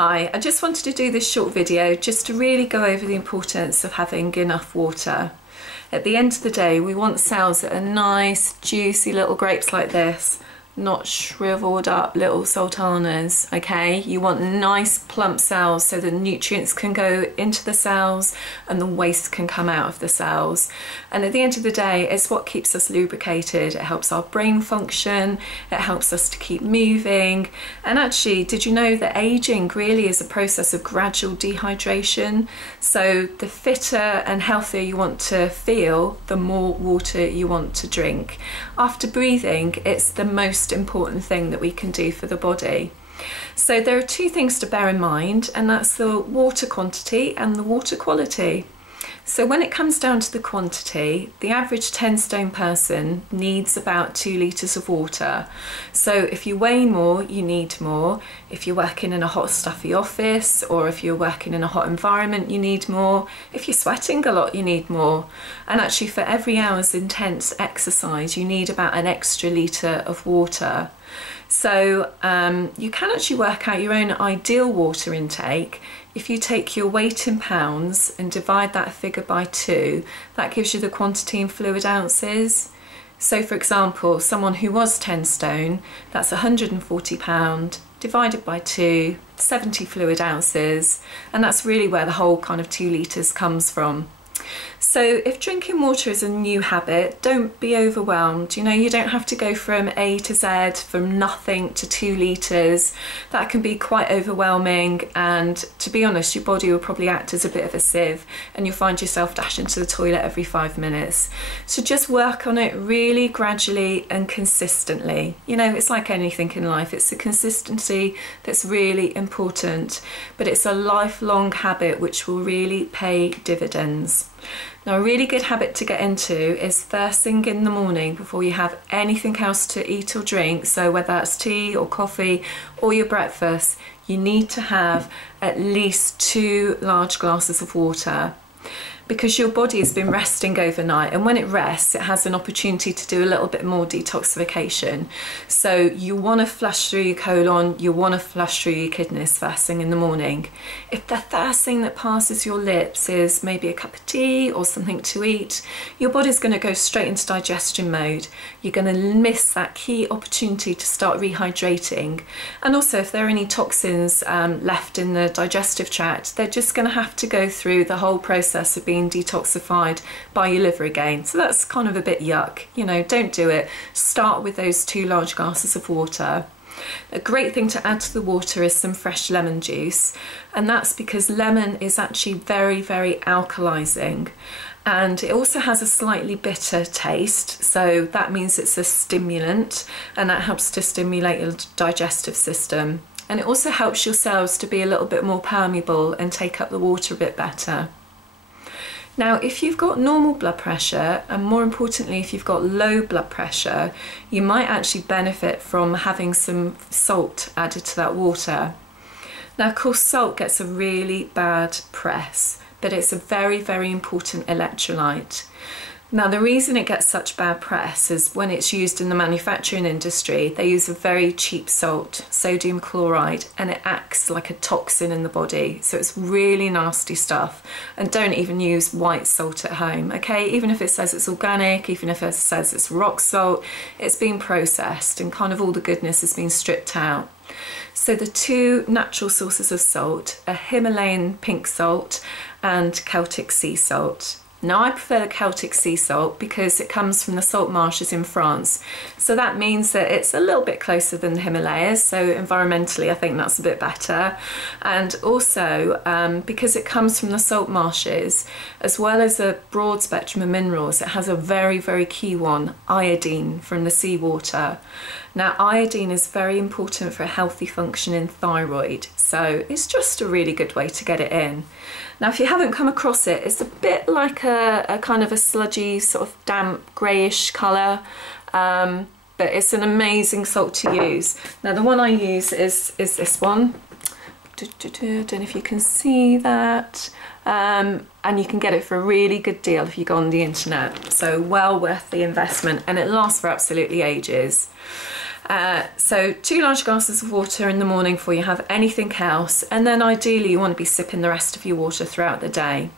Hi, I just wanted to do this short video just to really go over the importance of having enough water. At the end of the day, we want cells that are nice, juicy little grapes like this, not shriveled up little sultanas, okay? You want nice plump cells so the nutrients can go into the cells and the waste can come out of the cells. And at the end of the day, it's what keeps us lubricated. It helps our brain function, it helps us to keep moving. And actually, did you know that aging really is a process of gradual dehydration? So the fitter and healthier you want to feel, the more water you want to drink. After breathing, it's the most important thing that we can do for the body. So there are two things to bear in mind, and that's the water quantity and the water quality. So when it comes down to the quantity, the average 10 stone person needs about 2 litres of water. So if you weigh more, you need more. If you're working in a hot stuffy office, or if you're working in a hot environment, you need more. If you're sweating a lot, you need more. And actually for every hour's intense exercise, you need about an extra litre of water. So you can actually work out your own ideal water intake. If you take your weight in pounds and divide that figure by 2, that gives you the quantity in fluid ounces. So for example, someone who was 10 stone, that's 140 pound divided by 2, 70 fluid ounces, and that's really where the whole kind of 2 litres comes from. So if drinking water is a new habit, don't be overwhelmed. You know, you don't have to go from A to Z, from nothing to 2 litres. That can be quite overwhelming, and to be honest, your body will probably act as a bit of a sieve and you'll find yourself dashing to the toilet every 5 minutes. So just work on it really gradually and consistently. You know, it's like anything in life, it's the consistency that's really important, but it's a lifelong habit which will really pay dividends. Now, a really good habit to get into is first thing in the morning before you have anything else to eat or drink, so whether that's tea or coffee or your breakfast, you need to have at least 2 large glasses of water, because your body has been resting overnight, and when it rests it has an opportunity to do a little bit more detoxification. So you want to flush through your colon, you want to flush through your kidneys first thing in the morning. If the first thing that passes your lips is maybe a cup of tea or something to eat, your body's going to go straight into digestion mode. You're going to miss that key opportunity to start rehydrating. And also, if there are any toxins left in the digestive tract, they're just going to have to go through the whole process of being detoxified by your liver again. So that's kind of a bit yuck. You know, don't do it. Start with those 2 large glasses of water. A great thing to add to the water is some fresh lemon juice, and that's because lemon is actually very, very alkalizing, and it also has a slightly bitter taste, so that means it's a stimulant, and that helps to stimulate your digestive system. And it also helps your cells to be a little bit more permeable and take up the water a bit better. Now, if you've got normal blood pressure, and more importantly, if you've got low blood pressure, you might actually benefit from having some salt added to that water. Now, of course, salt gets a really bad press, but it's a very, very important electrolyte. Now, the reason it gets such bad press is when it's used in the manufacturing industry, they use a very cheap salt, sodium chloride, and it acts like a toxin in the body. So it's really nasty stuff. And don't even use white salt at home, okay? Even if it says it's organic, even if it says it's rock salt, it's been processed and kind of all the goodness has been stripped out. So the 2 natural sources of salt are Himalayan pink salt and Celtic sea salt. Now, I prefer the Celtic sea salt because it comes from the salt marshes in France. So that means that it's a little bit closer than the Himalayas. So environmentally, I think that's a bit better. And also because it comes from the salt marshes, as well as a broad spectrum of minerals, it has a very, very key one, iodine from the seawater. Now, iodine is very important for a healthy functioning thyroid, so it's just a really good way to get it in. Now, if you haven't come across it, it's a bit like a kind of a sludgy, sort of damp greyish colour, but it's an amazing salt to use. Now, the one I use is this one. Don't know if you can see that. And you can get it for a really good deal if you go on the internet. So well worth the investment, and it lasts for absolutely ages. So 2 large glasses of water in the morning before you have anything else, and then ideally you want to be sipping the rest of your water throughout the day.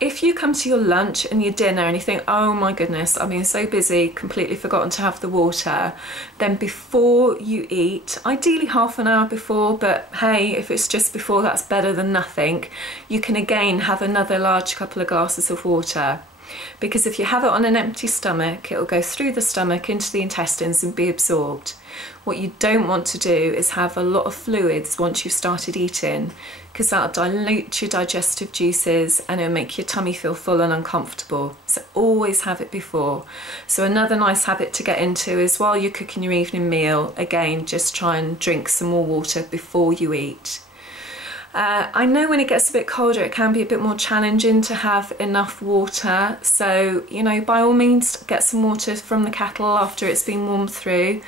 If you come to your lunch and your dinner and you think, oh my goodness, I've been so busy, completely forgotten to have the water, then before you eat, ideally half an hour before, but hey, if it's just before, that's better than nothing, you can again have another large couple of glasses of water. Because if you have it on an empty stomach, it'll go through the stomach into the intestines and be absorbed. What you don't want to do is have a lot of fluids once you've started eating, because that'll dilute your digestive juices and it'll make your tummy feel full and uncomfortable. So always have it before. So another nice habit to get into is while you're cooking your evening meal, again, just try and drink some more water before you eat. I know when it gets a bit colder it can be a bit more challenging to have enough water, so you know, by all means get some water from the kettle after it's been warmed through.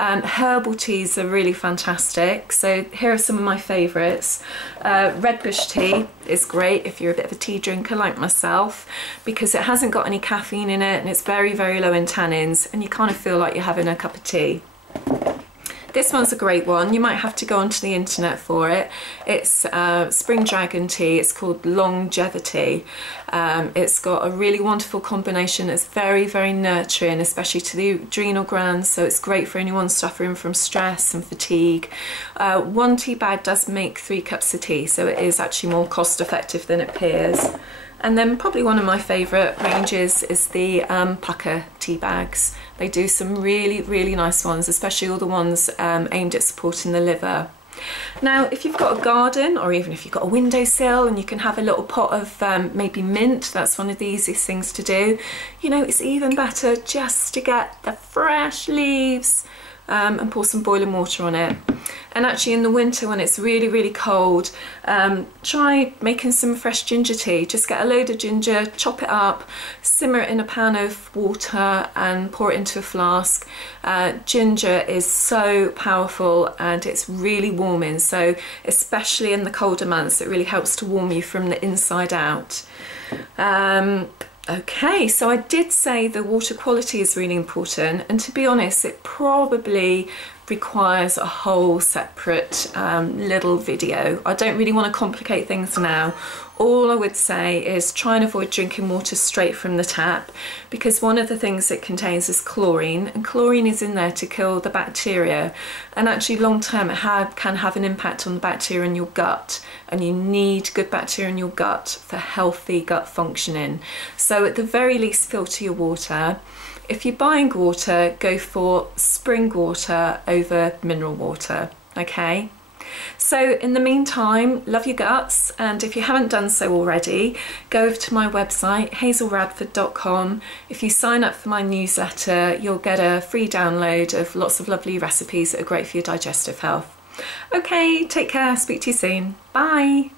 Herbal teas are really fantastic, so here are some of my favourites. Red bush tea is great if you're a bit of a tea drinker like myself, because it hasn't got any caffeine in it and it's very, very low in tannins, and you kind of feel like you're having a cup of tea. This one's a great one. You might have to go onto the internet for it. It's spring dragon tea. It's called Longevity. It's got a really wonderful combination. It's very, very nurturing, especially to the adrenal glands. So it's great for anyone suffering from stress and fatigue. 1 tea bag does make 3 cups of tea, so it is actually more cost effective than it appears. And then probably one of my favourite ranges is the Pukka tea bags. They do some really, really nice ones, especially all the ones aimed at supporting the liver. Now, if you've got a garden, or even if you've got a windowsill and you can have a little pot of maybe mint, that's one of the easiest things to do. You know, it's even better just to get the fresh leaves and pour some boiling water on it. And actually in the winter when it's really, really cold, try making some fresh ginger tea. Just get a load of ginger, chop it up, simmer it in a pan of water and pour it into a flask. Ginger is so powerful and it's really warming, so especially in the colder months it really helps to warm you from the inside out. Okay, so I did say the water quality is really important, and to be honest, it probably requires a whole separate little video. I don't really want to complicate things now. All I would say is try and avoid drinking water straight from the tap, because one of the things it contains is chlorine, and chlorine is in there to kill the bacteria, and actually long term it can have an impact on the bacteria in your gut, and you need good bacteria in your gut for healthy gut functioning. So at the very least, filter your water. If you're buying water, go for spring water over mineral water, okay? So in the meantime, love your guts, and if you haven't done so already, go over to my website, hazelradford.com. If you sign up for my newsletter, you'll get a free download of lots of lovely recipes that are great for your digestive health. Okay, take care, speak to you soon. Bye.